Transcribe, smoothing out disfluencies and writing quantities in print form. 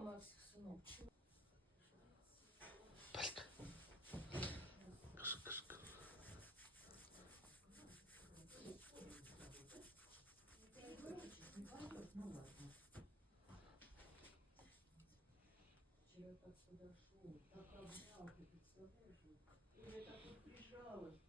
Максик, сынок? Палька. Кыш-кыш-кыш. Вчера так подошел, так обнял, ты представляешь? Или так вот прижалась.